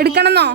എടുക്കണമെന്നോ?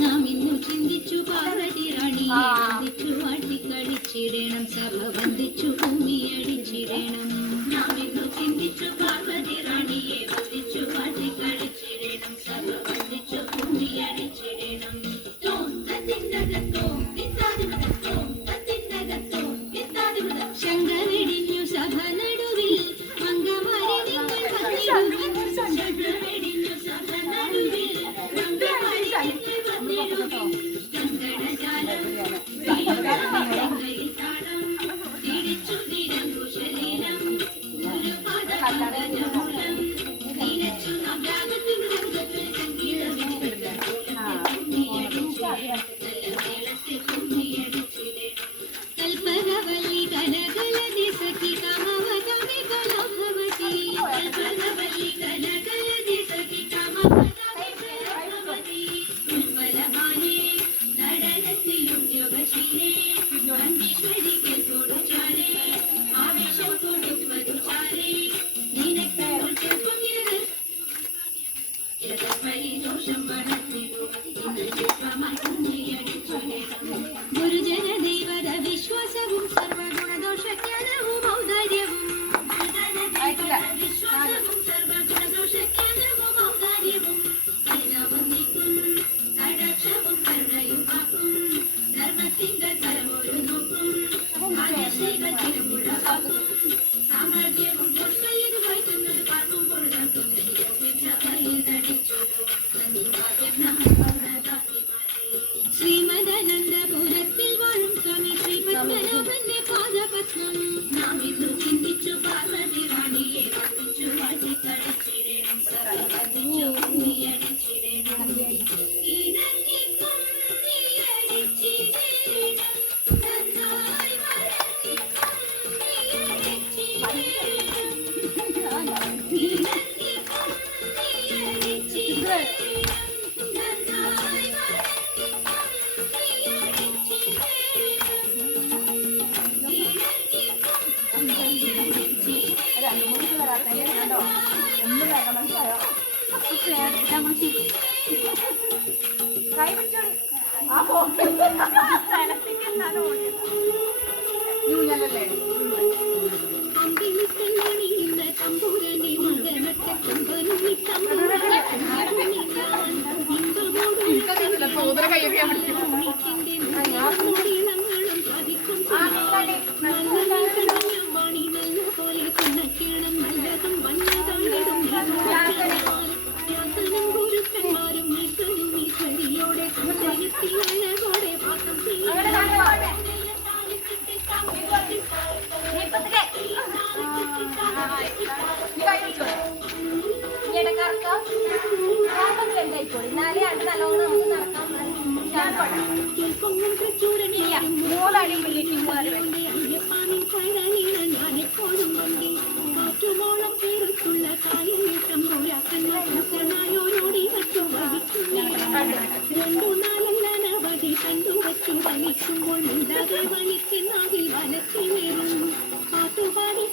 നാം ഇന്നും ചിന്തിച്ചു പാർവതി റാണിയെ വന്ദിച്ചു വാട്ടിക്കളിച്ചിടണം സഭ വന്ദിച്ചു ഭൂമി അടിച്ചിടണം. ഒന്നും വരാത്ത കേട്ടോ ഒന്നും വരാത്ത മനസ്സിലായോ കൈ പിടിച്ചോളി ആ പോക്കി സ്ഥലത്തേക്ക് എന്നാലും ഓടിയത് യൂണിയനല്ലേ തമ്പൂരനെ മകനത്തെ കൊമ്പനുള്ളി തമ്പൂരനെ സോദര കയ്യൊക്കെ പാട്ടുപാടി